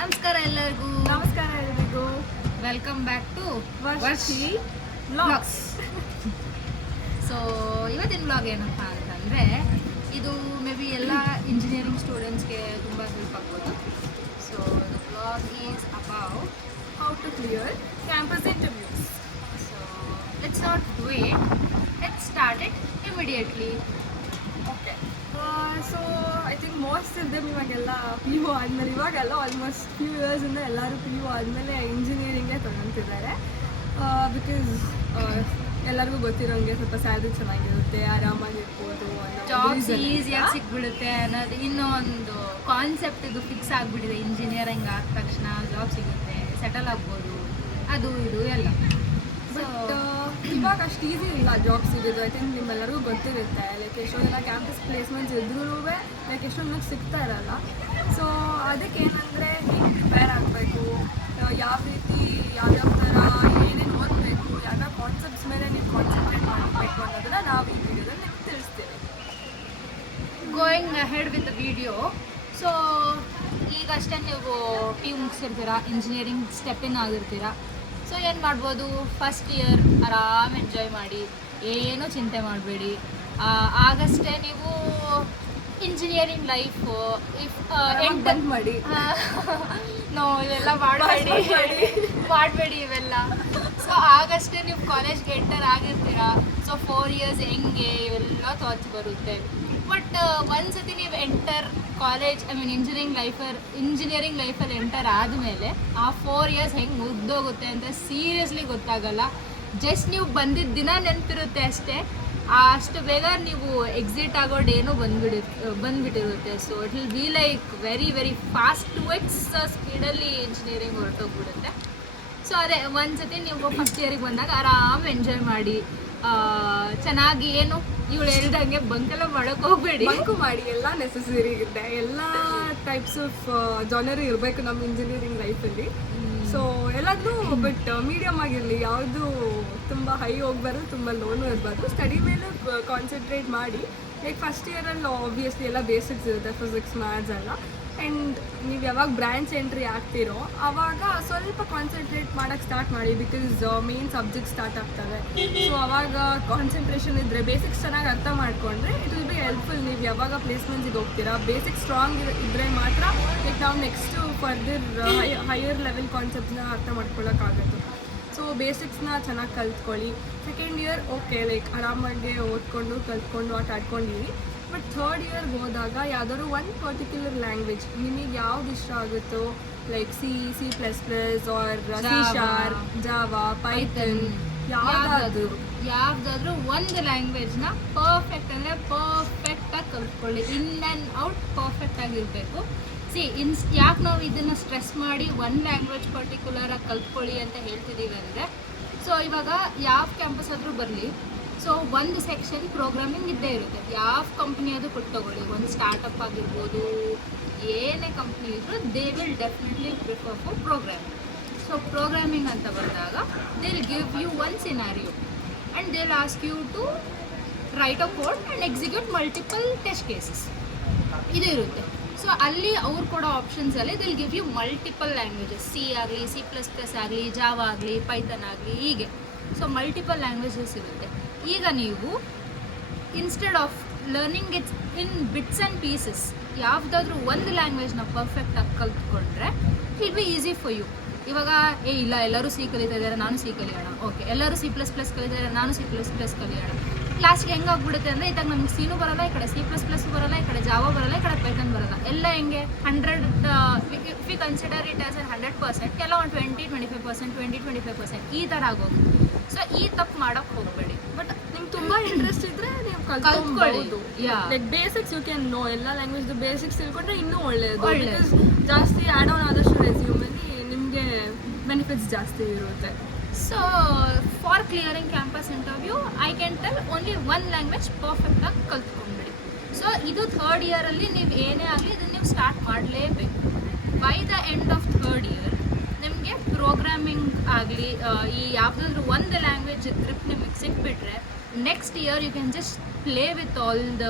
ನಮಸ್ಕಾರ ಎಲ್ಲರಿಗೂ. ನಮಸ್ಕಾರ ಎಲ್ರಿಗೂ. Welcome back to Varshi vlogs. So ಇವತ್ತಿನ ವ್ಲಾಗ್ ಏನಪ್ಪ ಅಂತಂದರೆ, ಇದು ಮೇ ಬಿ ಎಲ್ಲ ಇಂಜಿನಿಯರಿಂಗ್ ಸ್ಟೂಡೆಂಟ್ಸ್ಗೆ ತುಂಬ ಹೆಲ್ಪ್ ಆಗ್ಬೋದು. So the vlog is about how to clear campus interviews. So let's not wait, let's start it immediately. Okay, so I think most of them ಇವಾಗೆಲ್ಲ P U ಆದಮೇಲೆ, ಇವಾಗೆಲ್ಲ almost few ಇಯರ್ಸಿಂದ ಎಲ್ಲರೂ P U ಆದಮೇಲೆ ಇಂಜಿನಿಯರಿಂಗೇ ತೊಗೊತಿದ್ದಾರೆ. Because ಎಲ್ಲರಿಗೂ ಗೊತ್ತಿರೋಂಗೆ ಸ್ವಲ್ಪ salary ಚೆನ್ನಾಗಿರುತ್ತೆ, ಆರಾಮಾಗಿರ್ಬೋದು, jobs ಈಸಿಯಾಗಿ ಸಿಕ್ಬಿಡುತ್ತೆ ಅನ್ನೋದು ಇನ್ನೊಂದು ಕಾನ್ಸೆಪ್ಟ್ ಇದು ಫಿಕ್ಸ್ ಆಗಿಬಿಟ್ಟಿದೆ. ಇಂಜಿನಿಯರಿಂಗ್ ಆದ ತಕ್ಷಣ ಜಾಬ್ ಸಿಗುತ್ತೆ, ಸೆಟಲ್ ಆಗ್ಬೋದು, ಅದು ಇದು ಎಲ್ಲ. ಬಟ್ ಇವಾಗ ಅಷ್ಟು ಈಸಿ ಇಲ್ಲ ಜಾಬ್ ಸಿಗೋದು. ಐ ಥಿಂಕ್ ನಿಮ್ಮೆಲ್ಲರಿಗೂ ಗೊತ್ತಿರುತ್ತೆ, ಲೈಕ್ ಎಷ್ಟೊಂದು ಜನ ಕ್ಯಾಂಪಸ್ ಪ್ಲೇಸ್ಮೆಂಟ್ಸ್ ಇದ್ರೂ ಲೈಕ್ ಎಷ್ಟೊಂದು ಸಿಗ್ತಾ ಇರಲ್ಲ. ಸೊ ಅದಕ್ಕೆ ಏನಂದರೆ ಹೇಗೆ ಪ್ರಿಪೇರ್ ಆಗಬೇಕು, ಯಾವ ರೀತಿ ಯಾವ್ಯಾವ ಥರ ಏನೇನು ಓದಬೇಕು, ಯಾವ್ಯಾವ ಕಾನ್ಸೆಪ್ಟ್ಸ್ ಮೇಲೆ ನೀವು ಕಾನ್ಸಂಟ್ರೇಟ್ ಮಾಡಬೇಕು ಅನ್ನೋದನ್ನ ನಾವು ಈ ವಿಡಿಯೋದಲ್ಲಿ ನಿಮ್ಗೆ ತಿಳಿಸ್ತೀವಿ. Going ahead with video. So ಈಗಷ್ಟೇ ನೀವು ಪಿ ಯು ಮುಗಿಸಿರ್ತೀರಾ, ಇಂಜಿನಿಯರಿಂಗ್ ಸ್ಟೆಪ್ ಇನ್ ಆಗಿರ್ತೀರಾ. ಸೊ ಏನು ಮಾಡ್ಬೋದು, ಫಸ್ಟ್ ಇಯರ್ ಆರಾಮ್ ಎಂಜಾಯ್ ಮಾಡಿ, ಏನೂ ಚಿಂತೆ ಮಾಡಬೇಡಿ. ಆಗಷ್ಟೇ ನೀವು ಇಂಜಿನಿಯರಿಂಗ್ ಲೈಫು ಬಂದ್ ಮಾಡಿ ನೋ ಇವೆಲ್ಲ ಮಾಡಬೇಡಿ ಇವೆಲ್ಲ. ಸೊ ಆಗಷ್ಟೇ ನೀವು ಕಾಲೇಜ್ಗೆ ಎಂಟರ್ ಆಗಿರ್ತೀರಾ. ಸೊ 4 ಇಯರ್ಸ್ ಹೆಂಗೆ ಇವೆಲ್ಲ ಥಾಟ್ಸ್ ಬರುತ್ತೆ. ಬಟ್ ಒಂದ್ಸತಿ ನೀವು ಎಂಟರ್ ಕಾಲೇಜ್ ಇಂಜಿನಿಯರಿಂಗ್ ಲೈಫಲ್ಲಿ ಎಂಟರ್ ಆದಮೇಲೆ ಆ 4 ಇಯರ್ಸ್ ಹೆಂಗೆ ಮುಗ್ದೋಗುತ್ತೆ ಅಂತ ಸೀರಿಯಸ್ಲಿ ಗೊತ್ತಾಗಲ್ಲ. ಜಸ್ಟ್ ನೀವು ಬಂದಿದ್ದ ದಿನ ನೆನಪಿರುತ್ತೆ ಅಷ್ಟೇ. ಅಷ್ಟು ಬೇಗ ನೀವು ಎಕ್ಸಿಟ್ ಆಗೋ ಡೇನೂ ಬಂದ್ಬಿಟ್ಟಿರುತ್ತೆ. So it will be like very very fast 2x ಸ್ಪೀಡಲ್ಲಿ ಇಂಜಿನಿಯರಿಂಗ್ ಹೊರಟೋಗ್ಬಿಡುತ್ತೆ. ಸೊ ಅದೇ ಒಂದ್ಸತಿ ನೀವು ಫಸ್ಟ್ ಇಯರಿಗೆ ಬಂದಾಗ ಆರಾಮ್ ಎಂಜಾಯ್ ಮಾಡಿ, ಚೆನ್ನಾಗಿ ಏನು ಇವಳು ಹೇಳ್ದಂಗೆ ಬಂಕೆಲ್ಲ ಮಾಡೋಕ್ಕೆ ಹೋಗಬೇಡಿ. ಬಂಕು ಮಾಡಿ, ಎಲ್ಲ ನೆಸೆಸರಿ ಇದೆ, ಎಲ್ಲ ಟೈಪ್ಸ್ ಆಫ್ ಜಾನರ್ ಇರಬೇಕು ನಮ್ಮ ಇಂಜಿನಿಯರಿಂಗ್ ಲೈಫಲ್ಲಿ. ಸೊ ಎಲ್ಲದೂ ಬಟ್ ಮೀಡಿಯಮ್ ಆಗಿರಲಿ, ಯಾವುದು ತುಂಬ ಹೈ ಹೋಗ್ಬಾರ್ದು, ತುಂಬ ಲೋನು ಇರಬಾರ್ದು. ಸ್ಟಡಿ ಮೇಲೆ ಕಾನ್ಸಂಟ್ರೇಟ್ ಮಾಡಿ. ಲೈಕ್ ಫಸ್ಟ್ ಇಯರಲ್ಲಿ ಆಬ್ವಿಯಸ್ಲಿ ಎಲ್ಲ ಬೇಸಿಕ್ಸ್ ಇರುತ್ತೆ, ಫಿಸಿಕ್ಸ್, ಮ್ಯಾಥ್ಸ್ ಎಲ್ಲ. ಆ್ಯಂಡ್ ನೀವು ಯಾವಾಗ ಬ್ರ್ಯಾಂಚ್ ಎಂಟ್ರಿ ಆಗ್ತಿರೋ ಆವಾಗ ಸ್ವಲ್ಪ ಕಾನ್ಸಂಟ್ರೇಟ್ ಮಾಡೋಕ್ಕೆ ಸ್ಟಾರ್ಟ್ ಮಾಡಿ, ಬಿಕಾಸ್ ಮೇನ್ ಸಬ್ಜೆಕ್ಟ್ ಸ್ಟಾರ್ಟ್ ಆಗ್ತವೆ. ಸೊ ಆವಾಗ ಕಾನ್ಸಂಟ್ರೇಷನ್ ಇದ್ದರೆ, ಬೇಸಿಕ್ಸ್ ಚೆನ್ನಾಗಿ ಅರ್ಥ ಮಾಡಿಕೊಂಡ್ರೆ ಇಟ್ ವಿಲ್ ಬಿ ಹೆಲ್ಪ್ಫುಲ್. ನೀವು ಯಾವಾಗ ಪ್ಲೇಸ್ಮೆಂಟ್ಸಿಗೆ ಹೋಗ್ತೀರಾ, ಬೇಸಿಕ್ಸ್ ಸ್ಟ್ರಾಂಗ್ ಇದ್ದರೆ ಮಾತ್ರ ಲೈಕ್ ನಾವು ನೆಕ್ಸ್ಟು ಫರ್ದರ್ ಹೈಯರ್ ಲೆವೆಲ್ ಕಾನ್ಸೆಪ್ಟ್ಸ್ನ ಅರ್ಥ ಮಾಡ್ಕೊಳ್ಳೋಕ್ಕಾಗತ್ತೆ. ಸೊ ಬೇಸಿಕ್ಸ್ನ ಚೆನ್ನಾಗಿ ಕಲ್ತ್ಕೊಳ್ಳಿ. ಸೆಕೆಂಡ್ ಇಯರ್ ಓಕೆ, ಲೈಕ್ ಆರಾಮಾಗಿ ಓದ್ಕೊಂಡು ಕಲ್ತ್ಕೊಂಡು ಆಟಾಡ್ಕೊಂಡಿರಿ. ಬಟ್ ಥರ್ಡ್ ಇಯರ್ಗೆ ಹೋದಾಗ ಯಾವುದಾದ್ರು ಒಂದು ಪರ್ಟಿಕ್ಯುಲರ್ ಲ್ಯಾಂಗ್ವೇಜ್ ನಿಮಗೆ ಯಾವ್ದು ಇಷ್ಟ ಆಗುತ್ತೋ, like C plus or C sharp, Java, Python, ಯಾವುದಾದ್ರೂ ಒಂದು ಲ್ಯಾಂಗ್ವೇಜ್ನ ಪರ್ಫೆಕ್ಟಾಗಿ ಕಲ್ತ್ಕೊಳ್ಳಿ. In and out ಪರ್ಫೆಕ್ಟಾಗಿರಬೇಕು. ಯಾಕೆ ನಾವು ಇದನ್ನು ಸ್ಟ್ರೆಸ್ ಮಾಡಿ ಒಂದು ಲ್ಯಾಂಗ್ವೇಜ್ ಪರ್ಟಿಕ್ಯುಲರಾಗಿ ಕಲ್ತ್ಕೊಳ್ಳಿ ಅಂತ ಹೇಳ್ತಿದ್ದೀವಿ ಅಂದರೆ, ಸೊ ಇವಾಗ ಯಾವ ಕ್ಯಾಂಪಸ್ ಆದರೂ ಬರಲಿ, ಸೊ ಒಂದು ಸೆಕ್ಷನ್ ಪ್ರೋಗ್ರಾಮಿಂಗ್ ಇದ್ದೇ ಇರುತ್ತೆ. ಯಾವ ಕಂಪ್ನಿ ಅದು ಕೊಟ್ಟು ತಗೊಳ್ಳಿ, ಒಂದು ಸ್ಟಾರ್ಟಪ್ ಆಗಿರ್ಬೋದು, ಏನೇ ಕಂಪ್ನಿ ಇದ್ದರೂ they will definitely prefer for programming. So programming ಅಂತ ಬಂದಾಗ they will give you one scenario and they will ask you to write a code and execute multiple test cases. ಇದು ಇರುತ್ತೆ. ಸೊ ಅಲ್ಲಿ ಅವ್ರು ಕೊಡೋ ಆಪ್ಷನ್ಸಲ್ಲಿ they will give you multiple languages, C ಆಗಲಿ, C++ ಆಗಲಿ, ಜಾವಾ ಆಗಲಿ, ಪೈಥನ್ ಆಗಲಿ, ಹೀಗೆ. ಸೊ ಮಲ್ಟಿಪಲ್ ಲ್ಯಾಂಗ್ವೇಜಸ್ ಇರುತ್ತೆ. ಈಗ ನೀವು instead of learning it's in bits and pieces, ಯಾವುದಾದ್ರೂ ಒಂದು ಲ್ಯಾಂಗ್ವೇಜ್ನ ಪರ್ಫೆಕ್ಟಾಗಿ ಕಲ್ತ್ಕೊಂಡ್ರೆ it will be easy for you. ಇವಾಗ ಇಲ್ಲ ಎಲ್ಲರೂ ಸಿ ಕಲಿತಾ ಇದ್ದಾರೆ, ನಾನು ಸಿ ಕಲಿಯೋಣ. ಓಕೆ, ಎಲ್ಲರೂ C++ ಕಲಿತಾ ಇದ್ದಾರೆ, ನಾನು C++ ಕಲಿಯೋಣ. ಕ್ಲಾಸ್ಗೆ ಹೆಂಗಾಗ್ಬಿಡುತ್ತೆ ಅಂದರೆ, ಇದ್ದಾಗ ನಮ್ಗೆ ಸಿನೂ ಬರೋಲ್ಲ, ಈ ಕಡೆ C++ ಬರೋಲ್ಲ, ಈ ಕಡೆ ಜಾವಾ ಬರೋಲ್ಲ, ಈ ಕಡೆ ಪೈಥನ್ ಬರೋಲ್ಲ. ಎಲ್ಲ ಹೆಂಗೆ 100 if you consider it as 100%, ಎಲ್ಲ ಒಂದು 20-25%, 20-25% ಈ ಥರ ಆಗೋದು. ಸೊ ಈ ತಪ್ಪು ಮಾಡೋಕ್ಕೆ ಹೋಗಬೇಡಿ. ಬಟ್ ನಿಮ್ಗೆ ತುಂಬ ಇಂಟ್ರೆಸ್ಟ್ ಇದ್ದರೆ ನೀವು ಕಲ್ತ್ಕೊಳ್ಳಿ. Like basics you can know, ಎಲ್ಲ ಲ್ಯಾಂಗ್ವೇಜ್ದು ಬೇಸಿಕ್ಸ್ ತಿಳ್ಕೊಂಡ್ರೆ ಇನ್ನೂ ಒಳ್ಳೆಯದು. ಬಿಕಾಸ್ ಜಾಸ್ತಿ ಆ್ಯಡ್ ಆನ್ ಆದಷ್ಟು ರೆಸ್ಯೂಮಲ್ಲಿ ನಿಮಗೆ ಬೆನಿಫಿಟ್ಸ್ ಜಾಸ್ತಿ ಇರುತ್ತೆ. So for clearing campus interview I can tell only one language ಪರ್ಫೆಕ್ಟಾಗಿ ಕಲ್ತ್ಕೊಂಡ್ಬಿಡಿ. ಸೊ ಇದು ಥರ್ಡ್ ಇಯರಲ್ಲಿ ನೀವು ಏನೇ ಆಗಲಿ ಇದನ್ನು ನೀವು ಸ್ಟಾರ್ಟ್ ಮಾಡಲೇಬೇಕು. By the end of third year ನಿಮಗೆ ಪ್ರೋಗ್ರಾಮಿಂಗ್ ಆಗಲಿ, ಈ ಯಾವುದಾದ್ರೂ ಒಂದು ಲ್ಯಾಂಗ್ವೇಜ್ ಗ್ರಿಪ್ ನಿಮಗೆ ಸಿಕ್ಬಿಟ್ರೆ, next year you can just play with all the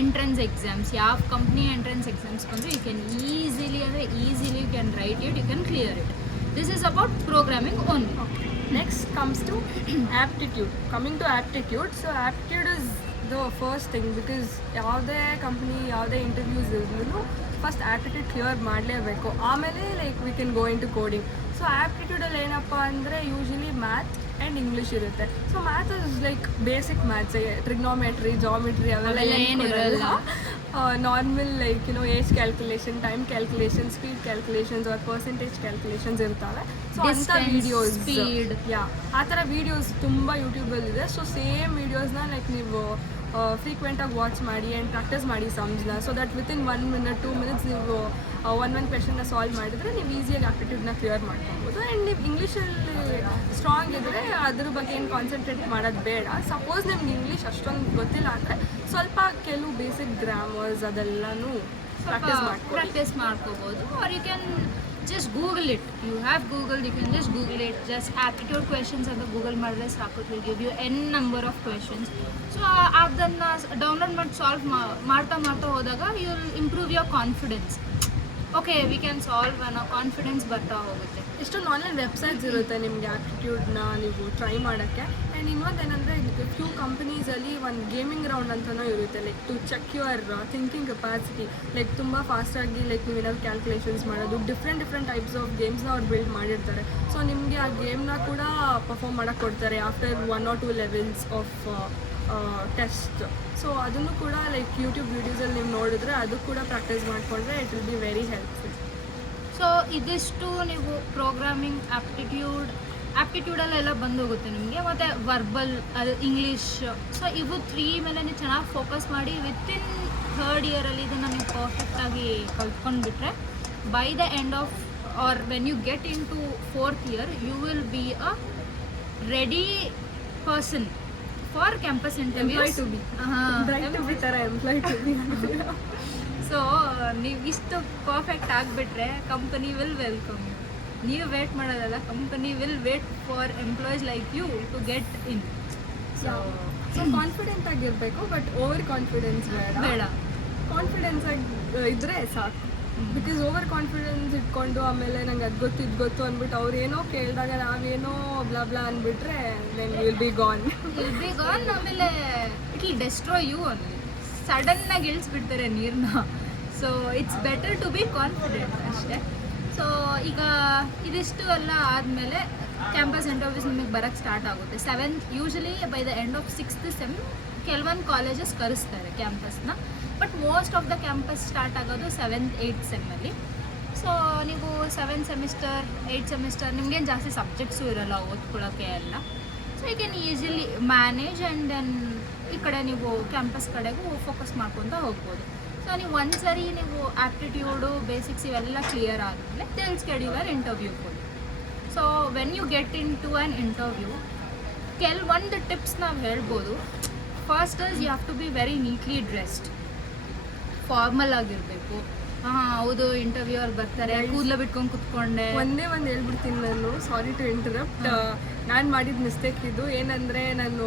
entrance exams. ಯಾವ ಕಂಪ್ನಿ ಎಂಟ್ರೆನ್ಸ್ ಎಕ್ಸಾಮ್ಸ್ ಬಂದರೆ you can easily you can write it, you can clear it. This is about programming only. Next comes to aptitude. Coming to aptitude, so aptitude is the first thing because ಯಾವುದೇ company ಯಾವುದೇ interviews ಇದ್ರೂ first aptitude clear ಮಾಡಲೇಬೇಕು, ಆಮೇಲೆ like we can go into coding. So ಆ್ಯಪ್ಟಿಟ್ಯೂಡಲ್ಲಿ ಏನಪ್ಪ ಅಂದರೆ usually math and English ಇರುತ್ತೆ. So math is like basic maths, trigonometry, geometry ಅವೆಲ್ಲ ಏನಿರಲ್ಲ. Normal like age calculation, time calculation, speed calculations or percentage calculations ಇರ್ತಾವೆ. So ಅಂಥ videos, speed, ಆ ಥರ ವೀಡಿಯೋಸ್ ತುಂಬ ಯೂಟ್ಯೂಬಲ್ಲಿದೆ. ಸೊ ಸೇಮ್ ವೀಡಿಯೋಸ್ನ ಲೈಕ್ ನೀವು ಫ್ರೀಕ್ವೆಂಟಾಗಿ ವಾಚ್ ಮಾಡಿ ಆ್ಯಂಡ್ ಪ್ರಾಕ್ಟೀಸ್ ಮಾಡಿ ಸಮ್ಸ್ನ. So that within 1 minute 2 minutes ನೀವು ಒಂದು ಕ್ವೆಶನ್ನ ಸಾಲ್ವ್ ಮಾಡಿದರೆ ನೀವು ಈಸಿಯಾಗಿ ಆಪ್ಟಿಟ್ಯೂಡ್ನ ಕ್ಲಿಯರ್ ಮಾಡ್ಕೊಬೋದು. ಆ್ಯಂಡ್ ನೀವು ಇಂಗ್ಲೀಷಲ್ಲಿ ಸ್ಟ್ರಾಂಗ್ ಇದ್ದರೆ ಅದ್ರ ಬಗ್ಗೆ ಏನು ಕಾನ್ಸಂಟ್ರೇಟ್ ಮಾಡೋದು ಬೇಡ. ಸಪೋಸ್ ನಿಮ್ಗೆ ಇಂಗ್ಲೀಷ್ ಅಷ್ಟೊಂದು ಗೊತ್ತಿಲ್ಲ ಅಂದರೆ ಸ್ವಲ್ಪ ಕೆಲವು ಬೇಸಿಕ್ ಗ್ರಾಮರ್ಸ್ ಅದೆಲ್ಲನೂ ಪ್ರಾಕ್ಟೀಸ್ ಮಾಡ್ಕೋಬೋದು. Or you can just google it. You have google, you can just google it, just aptitude questions ಅಂತ ಗೂಗಲ್ ಮಾಡಿದ್ರೆ ಸಾಕು. it will give you n number of questions. So ಅದನ್ನು ಡೌನ್ಲೋಡ್ ಮಾಡಿ solve ಮಾಡ್ತಾ ಹೋದಾಗ you will improve your confidence. Okay we can solve ಅನ್ನೋ confidence ಬರ್ತಾ ಹೋಗುತ್ತೆ. ಎಷ್ಟೊಂದು ಆನ್ಲೈನ್ ವೆಬ್ಸೈಟ್ಸ್ ಇರುತ್ತೆ ನಿಮಗೆ ಆ್ಯಪ್ಟಿಟ್ಯೂಡ್ನ ನೀವು ಟ್ರೈ ಮಾಡೋಕ್ಕೆ. ಆ್ಯಂಡ್ ಇನ್ನೊಂದೇನೆಂದರೆ ಫ್ಯೂ ಕಂಪನೀಸಲ್ಲಿ ಒಂದು ಗೇಮಿಂಗ್ ರೌಂಡ್ ಅಂತಲೂ ಇರುತ್ತೆ, like to check your thinking capacity. Like ತುಂಬ ಫಾಸ್ಟಾಗಿ ಲೈಕ್ ನೀವೇನಾದ್ರು ಕ್ಯಾಲ್ಕುಲೇಷನ್ಸ್ ಮಾಡೋದು, ಡಿಫ್ರೆಂಟ್ ಟೈಪ್ಸ್ ಆಫ್ ಗೇಮ್ಸ್ನ ಅವ್ರು ಬಿಲ್ಡ್ ಮಾಡಿರ್ತಾರೆ. ಸೊ ನಿಮಗೆ ಆ ಗೇಮ್ನ ಕೂಡ ಪರ್ಫಾರ್ಮ್ ಮಾಡೋಕ್ಕೆ ಕೊಡ್ತಾರೆ after 1 or 2 levels of test. So ಅದನ್ನು ಕೂಡ ಲೈಕ್ ಯೂಟ್ಯೂಬ್ ವೀಡಿಯೋಸಲ್ಲಿ ನೀವು ನೋಡಿದ್ರೆ ಅದು ಕೂಡ ಪ್ರಾಕ್ಟೀಸ್ ಮಾಡಿಕೊಂಡ್ರೆ it will be very helpful. So ಇದಿಷ್ಟು ನೀವು ಪ್ರೋಗ್ರಾಮಿಂಗ್, ಆ್ಯಪ್ಟಿಟ್ಯೂಡಲ್ಲೆಲ್ಲ ಬಂದು ಹೋಗುತ್ತೆ ನಿಮಗೆ. ಮತ್ತು ವರ್ಬಲ್, ಅದು ಇಂಗ್ಲೀಷ್. ಸೊ ಇವು 3 ಮೇಲೆ ನೀವು ಚೆನ್ನಾಗಿ ಫೋಕಸ್ ಮಾಡಿ ವಿತಿನ್ 3rd ಇಯರಲ್ಲಿ ಇದನ್ನು ನೀವು ಪರ್ಫೆಕ್ಟಾಗಿ ಕಲ್ತ್ಕೊಂಡ್ಬಿಟ್ರೆ by the end of or when you get into 4th year you will be a ready person for campus interviews. So ನೀವು ಇಷ್ಟು ಪರ್ಫೆಕ್ಟ್ ಆಗಿಬಿಟ್ರೆ ಕಂಪನಿ ವಿಲ್ ವೆಲ್ಕಮ್ ಯು. ನೀವು ವೇಟ್ ಮಾಡೋದಲ್ಲ, company will wait for employees like you to get in. So confident ಆಗಿರಬೇಕು, but over confidence ಬೇಡ. Confidence ಆಗಿ ಇದ್ದರೆ ಸಾಕು. ಬಿಕಾಸ್ ಓವರ್ ಕಾನ್ಫಿಡೆನ್ಸ್ ಇಟ್ಕೊಂಡು ಆಮೇಲೆ ನಂಗೆ ಅದು ಗೊತ್ತು ಇದು ಗೊತ್ತು ಅಂದ್ಬಿಟ್ಟು ಅವ್ರು ಏನೋ ಕೇಳಿದಾಗ ನಾವೇನೋ ಬ್ಲಾ ಅಂದ್ಬಿಟ್ರೆ ದೆನ್ ವಿಲ್ ಬಿ ಗಾನ್. ಆಮೇಲೆ it will destroy you only. ಸಡನ್ನಾಗಿ ಇಳಿಸ್ಬಿಡ್ತಾರೆ ನೀರನ್ನ. So it's better to be confident ಅಷ್ಟೇ. ಸೊ ಈಗ ಇದಿಷ್ಟು ಎಲ್ಲ ಆದಮೇಲೆ ಕ್ಯಾಂಪಸ್ ಇಂಟರ್ವ್ಯೂಸ್ ನಿಮಗೆ ಬರೋಕ್ಕೆ ಸ್ಟಾರ್ಟ್ ಆಗುತ್ತೆ. 7th usually by the end of 6th sem ಕೆಲವೊಂದು ಕಾಲೇಜಸ್ ಕರೆಸ್ತಾರೆ ಕ್ಯಾಂಪಸ್ನ. But most of the campus start ಆಗೋದು 7th 8th ಸೆಮ್ಮಲ್ಲಿ. ಸೊ ನೀವು 7th ಸೆಮಿಸ್ಟರ್ 8th ಸೆಮಿಸ್ಟರ್ ನಿಮಗೇನು ಜಾಸ್ತಿ ಸಬ್ಜೆಕ್ಟ್ಸು ಇರೋಲ್ಲ ಓದ್ಕೊಳ್ಳೋಕ್ಕೆ ಎಲ್ಲ. So you can easily manage and then ಈ ಕಡೆ ನೀವು ಕ್ಯಾಂಪಸ್ ಕಡೆಗೂ ಫೋಕಸ್ ಮಾಡ್ಕೊತ ಹೋಗ್ಬೋದು. ಸೊ ನೀವು ಒಂದ್ಸರಿ ನೀವು ಆ್ಯಪ್ಟಿಟ್ಯೂಡು ಬೇಸಿಕ್ಸ್ ಇವೆಲ್ಲ ಕ್ಲಿಯರ್ ಆದಮೇಲೆ ದೇ ವಿಲ್ ಸ್ಕೆಡ್ಯೂಲರ್ ಇಂಟರ್ವ್ಯೂ ಕೊಡಿ. So when you get into an interview ಕೆಲವೊಂದು ಟಿಪ್ಸ್ ನಾವು ಹೇಳ್ಬೋದು. First is you have to be very neatly dressed, formal ಆಗಿರಬೇಕು. ಹೌದು ಇಂಟರ್ವ್ಯೂವರ್ ಬರ್ತಾರೆ ಕೂದಲು ಬಿಟ್ಕೊಂಡು ಕುತ್ಕೊಂಡೆ. ಒಂದೇ ಒಂದು ಹೇಳ್ಬಿಡ್ತೀನಿ ನಾನು, ಸಾರಿ ಟು ಇಂಟರಪ್ಟ್. ನಾನು ಮಾಡಿದ ಮಿಸ್ಟೇಕ್ ಇದು ಏನಂದರೆ, ನಾನು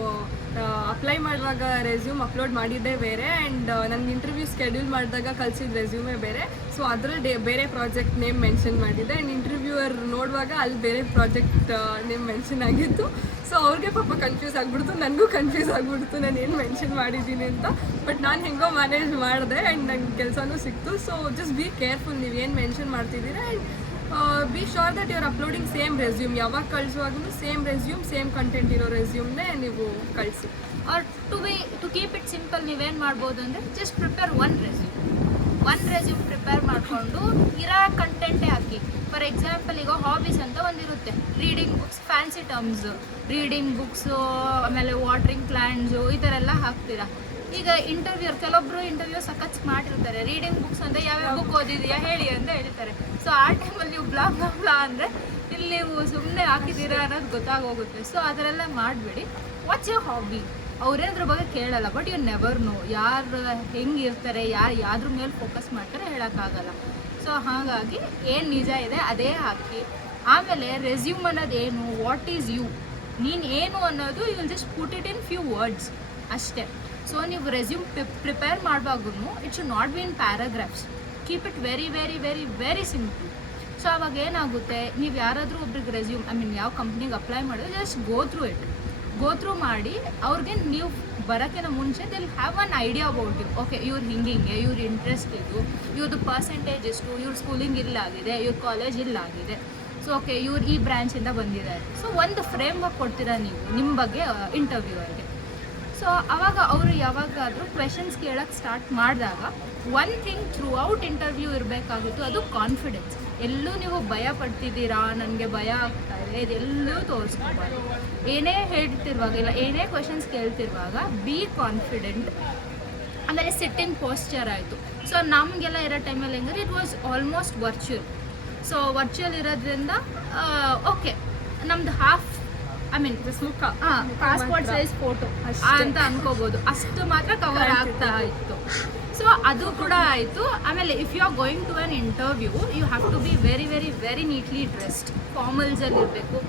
ಅಪ್ಲೈ ಮಾಡುವಾಗ ರೆಸ್ಯೂಮ್ ಅಪ್ಲೋಡ್ ಮಾಡಿದ್ದೇ ಬೇರೆ ಆ್ಯಂಡ್ ನನಗೆ ಇಂಟರ್ವ್ಯೂ ಸ್ಕೆಡ್ಯೂಲ್ ಮಾಡಿದಾಗ ಕಳಿಸಿದ ರೆಸ್ಯೂಮೇ ಬೇರೆ. ಸೊ ಅದರಲ್ಲಿ ಬೇರೆ ಪ್ರಾಜೆಕ್ಟ್ ನೇಮ್ ಮೆನ್ಷನ್ ಮಾಡಿದ್ದೆ ಆ್ಯಂಡ್ ಇಂಟರ್ವ್ಯೂವರ್ ನೋಡುವಾಗ ಅಲ್ಲಿ ಬೇರೆ ಪ್ರಾಜೆಕ್ಟ್ ನೇಮ್ ಮೆನ್ಷನ್ ಆಗಿತ್ತು. ಸೊ ಅವ್ರಿಗೆ ಪಾಪ ಕನ್ಫ್ಯೂಸ್ ಆಗಿಬಿಡ್ತು, ನನಗೂ ಕನ್ಫ್ಯೂಸ್ ಆಗಿಬಿಡ್ತು ನಾನು ಏನು ಮೆನ್ಷನ್ ಮಾಡಿದ್ದೀನಿ ಅಂತ. ಬಟ್ ನಾನು ಹೆಂಗೋ ಮ್ಯಾನೇಜ್ ಮಾಡಿದೆ ಆ್ಯಂಡ್ ನಂಗೆ ಕೆಲಸನೂ ಸಿಕ್ತು. ಸೊ ಜಸ್ಟ್ ಬಿ ಕೇರ್ಫುಲ್, ನೀವು ಏನು ಮೆನ್ಷನ್ ಮಾಡ್ತಿದ್ದೀರಾ and be sure that you are uploading same resume. ಯಾವಾಗ ಕಳಿಸುವಾಗೂ ಸೇಮ್ ರೆಸ್ಯೂಮ್, ಸೇಮ್ ಕಂಟೆಂಟ್ ಇರೋ ರೆಸ್ಯೂಮ್ನೇ ನೀವು ಕಳಿಸಿ. Or to keep it simple ನೀವೇನು ಮಾಡ್ಬೋದು ಅಂದರೆ just prepare one resume prepare ಮಾಡಿಕೊಂಡು ಇರೋ ಕಂಟೆಂಟೇ ಹಾಕಿ. ಫಾರ್ ಎಕ್ಸಾಂಪಲ್ ಈಗ ಹಾಬೀಸ್ ಅಂತ ಒಂದಿರುತ್ತೆ, reading books, fancy terms, reading books, ಆಮೇಲೆ ವಾಟ್ರಿಂಗ್ ಪ್ಲ್ಯಾಂಟ್ಸು, ಈ ಥರ ಎಲ್ಲ ಹಾಕ್ತೀರಾ. ಈಗ ಕೆಲವೊಬ್ಬರು ಇಂಟರ್ವ್ಯೂ ಸಖತ್ ಸ್ಮಾರ್ಟ್ ಇರ್ತಾರೆ, ರೀಡಿಂಗ್ ಬುಕ್ಸ್ ಅಂದರೆ ಯಾವ್ಯಾವ ಬುಕ್ ಓದಿದೆಯಾ ಹೇಳಿ ಅಂತ ಹೇಳ್ತಾರೆ. ಸೊ ಆ ಟೈಮಲ್ಲಿ ನೀವು ಬ್ಲಾ ಅಂದರೆ ಇಲ್ಲಿ ನೀವು ಸುಮ್ಮನೆ ಹಾಕಿದ್ದೀರಾ ಅನ್ನೋದು ಗೊತ್ತಾಗೋಗುತ್ತೆ. ಸೊ ಆ ಥರ ಎಲ್ಲ ಮಾಡಬೇಡಿ. What's your hobby? ಅವ್ರೇನದ್ರ ಬಗ್ಗೆ ಕೇಳಲ್ಲ, ಬಟ್ ಯು ನೆವರ್ ನೋ ಯಾರು ಹೆಂಗಿರ್ತಾರೆ, ಯಾವ್ದ್ರ ಮೇಲೆ ಫೋಕಸ್ ಮಾಡ್ತಾರೆ ಹೇಳೋಕ್ಕಾಗಲ್ಲ. ಸೊ ಹಾಗಾಗಿ ಏನು ನಿಜ ಇದೆ ಅದೇ ಹಾಕಿ. ಆಮೇಲೆ ರೆಸ್ಯೂಮ್ ಅನ್ನೋದು ಏನು, ವಾಟ್ ಈಸ್ ಯು, ನೀನು ಏನು ಅನ್ನೋದು you will just put it in few words ಅಷ್ಟೇ. ಸೊ ನೀವು ರೆಸ್ಯೂಮ್ ಪ್ರಿಪೇರ್ ಮಾಡುವಾಗೂ it should not be in paragraphs. Keep it very very very very simple. So ಅವಾಗ ಏನಾಗುತ್ತೆ, ನೀವು ಯಾರಾದರೂ ಒಬ್ರಿಗೆ ರೆಸ್ಯೂಮ್ ಯಾವ ಕಂಪ್ನಿಗೆ ಅಪ್ಲೈ ಮಾಡಿದ್ರೆ ಜಸ್ಟ್ ಗೋ ಥ್ರೂ ಮಾಡಿ ಅವ್ರಿಗೆ ನೀವು ಬರೋಕ್ಕಿಂತ ಮುಂಚೆ they'll have an idea about you. Okay, ಇವ್ರು ಹಿಂಗೆ ಇವ್ರ ಇಂಟ್ರೆಸ್ಟ್ ಇದು, ಇವ್ರದ್ದು ಪರ್ಸೆಂಟೇಜ್ ಎಷ್ಟು, ಇವ್ರ ಸ್ಕೂಲಿಂಗ್ ಇಲ್ಲಾಗಿದೆ, ಇವ್ರ ಕಾಲೇಜ್ ಇಲ್ಲಾಗಿದೆ, ಸೊ ಓಕೆ ಇವ್ರು ಈ ಬ್ರ್ಯಾಂಚಿಂದ ಬಂದಿದ್ದಾರೆ. ಸೊ ಒಂದು ಫ್ರೇಮ್ ವರ್ಕ್ ಕೊಡ್ತೀರಾ ನೀವು ನಿಮ್ಮ ಬಗ್ಗೆ ಇಂಟರ್ವ್ಯೂವರ್ಗೆ. ಸೊ ಆವಾಗ ಅವರು ಯಾವಾಗಾದರೂ ಕ್ವೆಶನ್ಸ್ ಕೇಳೋಕ್ಕೆ ಸ್ಟಾರ್ಟ್ ಮಾಡಿದಾಗ one thing through out interview ಇರಬೇಕಾಗಿತ್ತು, ಅದು ಕಾನ್ಫಿಡೆನ್ಸ್. ಎಲ್ಲೂ ನೀವು ಭಯ ಪಡ್ತಿದ್ದೀರಾ, ನನಗೆ ಭಯ ಆಗ್ತಾ ಇದೆ, ಇದೆಲ್ಲೂ ತೋರಿಸ್ಕೋಬಾರ್ದು. ಏನೇ ಹೇಳ್ತಿರುವಾಗ ಇಲ್ಲ ಏನೇ ಕ್ವೆಶನ್ಸ್ ಕೇಳ್ತಿರುವಾಗ ಬಿ ಕಾನ್ಫಿಡೆಂಟ್. ಆಮೇಲೆ ಸಿಟ್ಟಿಂಗ್ ಪೋಸ್ಚರ್ ಆಯಿತು. ಸೊ ನಮಗೆಲ್ಲ ಇರೋ ಟೈಮಲ್ಲಿ ಹೆಂಗಂದ್ರೆ it was almost virtual. So virtual ಇರೋದ್ರಿಂದ ಓಕೆ ನಮ್ದು ಹಾಫ್ ಮುಖ ಪಾಸ್ಪೋರ್ಟ್ ಸೈಜ್ ಫೋಟೋ ಅಂತ ಅನ್ಕೋಬೋದು, ಅಷ್ಟು ಮಾತ್ರ ಕವರ್ ಆಗ್ತಾ ಇತ್ತು. ಸೊ ಅದು ಕೂಡ ಆಯಿತು. ಆಮೇಲೆ if you are going to an interview you have to be very very very neatly dressed, ಫಾರ್ಮಲ್ಸಲ್ಲಿ ಇರಬೇಕು.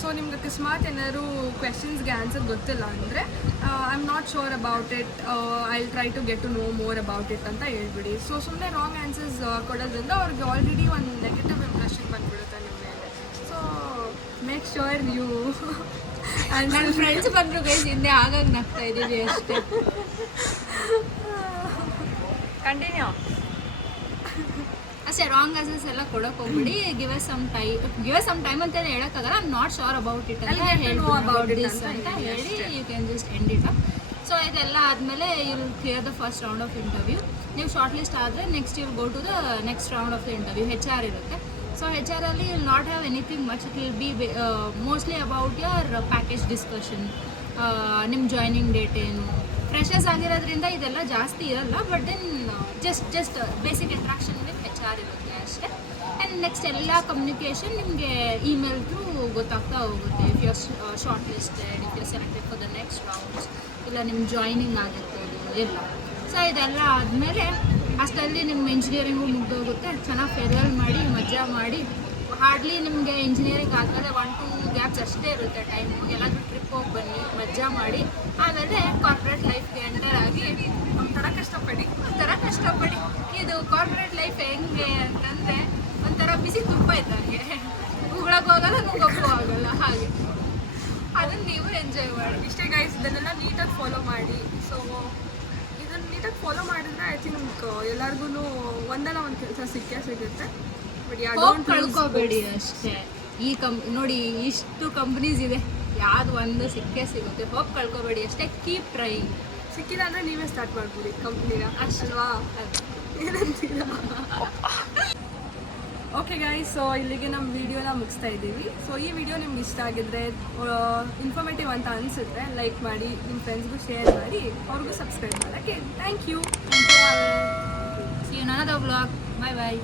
ಸೊ ನಿಮ್ಗೆ ಅಕಸ್ಮಾತ್ ಏನಾದ್ರು ಕ್ವೆಶನ್ಸ್ಗೆ ಆನ್ಸರ್ ಗೊತ್ತಿಲ್ಲ ಅಂದರೆ I am not sure about it, I will try to get to know more about it ಅಂತ ಹೇಳ್ಬಿಡಿ. ಸೊ ಸುಮ್ಮನೆ ರಾಂಗ್ ಆನ್ಸರ್ಸ್ ಕೊಡೋದ್ರಿಂದ ಅವ್ರಿಗೆ ಆಲ್ರೆಡಿ ಒಂದು ನೆಗೆಟಿವ್ ಇಂಪ್ರೆಷನ್ ಬಂದ್ಬಿಡುತ್ತೆ ನಿಮ್ಮ ಮೇಲೆ. ಸೊ ಮೇಕ್ ಶೋರ್ ಯು ನನ್ನ ಫ್ರೆಂಡ್ಸ್ ಬಂದರು ಗೈಸ್, ಹಿಂದೆ ಆಗಾಗ ನಗ್ತಾ ಇದ್ದೀವಿ ಅಷ್ಟೇ. ಕಂಟಿನ್ಯೂ ಅಷ್ಟೇ, ರಾಂಗ್ ಆನ್ಸರ್ಸ್ ಎಲ್ಲ ಕೊಡೋಕೆ ಹೋಗ್ಬಿಡಿ. ಗಿವ್ ಎಸ್ ಸಮ್ ಟೈಮ್ ಅಂತ ಹೇಳೋಕ್ಕಾಗಲ್ಲ. I am not sure about it ಅಂತ ಹೇಳಿ you can just end it up. So ಇದೆಲ್ಲ ಆದಮೇಲೆ you will clear the first round of interview. ನೀವು ಶಾರ್ಟ್ ಲಿಸ್ಟ್ ಆದರೆ next you will go to the next round of the interview. HR ಇರುತ್ತೆ. So HR ಅಲ್ಲಿ will not have anything much. It will be mostly about your package discussion, ನಿಮ್ಮ joining date ಏನು. Freshers ಆಗಿರೋದ್ರಿಂದ ಇದೆಲ್ಲ ಜಾಸ್ತಿ ಇರಲ್ಲ, but then just basic interaction with HR ಇರುತ್ತೆ ಅಷ್ಟೇ. ಆ್ಯಂಡ್ ನೆಕ್ಸ್ಟ್ ಎಲ್ಲ ಕಮ್ಯುನಿಕೇಷನ್ ನಿಮಗೆ ಇಮೇಲ್ ಥ್ರೂ ಗೊತ್ತಾಗ್ತಾ ಹೋಗುತ್ತೆ. If you are short listed, if you selected for the next rounds, ಇಲ್ಲ ನಿಮ್ಮ ಜಾಯ್ನಿಂಗ್ ಆಗಿರ್ಬೋದು ಎಲ್ಲ. ಸೊ ಇದೆಲ್ಲ ಆದಮೇಲೆ ಅಷ್ಟರಲ್ಲಿ ನಿಮ್ಮ ಇಂಜಿನಿಯರಿಂಗು ಮುಗ್ದೋಗುತ್ತೆ. ಚೆನ್ನಾಗಿ ಫೇರ್ವೆಲ್ ಮಾಡಿ ಮಜಾ ಮಾಡಿ. ಹಾರ್ಡ್ಲಿ ನಿಮಗೆ ಇಂಜಿನಿಯರಿಂಗ್ ಆದಮೇಲೆ 1-2 ಗ್ಯಾಪ್ಸ್ ಅಷ್ಟೇ ಇರುತ್ತೆ ಟೈಮು. ಎಲ್ಲಾದರೂ ಟ್ರಿಪ್ ಹೋಗಿ ಬನ್ನಿ, ಮಜಾ ಮಾಡಿ. ಆಮೇಲೆ ಕಾರ್ಪೊರೇಟ್ ಲೈಫ್ಗೆ ಎಂಟರ್ ಆಗಿ ಒಂಥರ ಕಷ್ಟಪಡಿ. ಇದು ಕಾರ್ಪೊರೇಟ್ ಲೈಫ್ ಹೆಂಗೆ ಅಂತಂದರೆ ಒಂಥರ ಬಿಸಿ ತುಪ್ಪ ಇದ್ದಂಗೆ, ಉಗುಳಕ್ಕೆ ಹೋಗಲ್ಲ, ನುಗ್ಗಕ್ಕೂ ಆಗಲ್ಲ. ಹಾಗೆ ಅದನ್ನು ನೀವು ಎಂಜಾಯ್ ಮಾಡಿ. ಇಷ್ಟೇ ಗೈಸ್, ಇದನ್ನೆಲ್ಲ ನೀಟಾಗಿ ಫಾಲೋ ಮಾಡಿ. ಸೊ ಇದನ್ನು ನೀಟಾಗಿ ಫಾಲೋ ಮಾಡಿದ್ರೆ ಐ ಥಿಂಕ್ ಎಲ್ಲರಿಗೂ ಒಂದಲ್ಲ ಒಂದು ಕೆಲಸ ಸಿಗುತ್ತೆ. ಹೋಪ್ ಕಳ್ಕೊಬೇಡಿ ಅಷ್ಟೇ. ನೋಡಿ ಇಷ್ಟು ಕಂಪ್ನೀಸ್ ಇದೆ, ಯಾವ್ದು ಒಂದು ಸಿಗುತ್ತೆ. ಹೋಪ್ ಕಳ್ಕೊಬೇಡಿ ಅಷ್ಟೇ. Keep trying. ಸಿಕ್ಕಿಲ್ಲ ಅಂದರೆ ನೀವೇ ಸ್ಟಾರ್ಟ್ ಮಾಡ್ಬಿಡಿ ಕಂಪ್ನಿನ, ಅಷ್ಟಲ್ವಾ? ಏನಂತೀರಾ? ಓಕೆ ಗೈಸ್, ಸೊ ಇಲ್ಲಿಗೆ ನಮ್ಮ ವಿಡಿಯೋನ ಮುಗಿಸ್ತಾ ಇದ್ದೀವಿ. ಸೊ ಈ ವಿಡಿಯೋ ನಿಮ್ಗೆ ಇಷ್ಟ ಆಗಿದ್ರೆ, ಇನ್ಫಾರ್ಮೇಟಿವ್ ಅಂತ ಅನಿಸಿದ್ರೆ ಲೈಕ್ ಮಾಡಿ, ನಿಮ್ಮ ಫ್ರೆಂಡ್ಸ್ಗೂ ಶೇರ್ ಮಾಡಿ, ಅವ್ರಿಗೂ ಸಬ್ಸ್ಕ್ರೈಬ್ ಮಾಡೋಕ್ಕೆ. Thank you. See you in another vlog. Bye bye.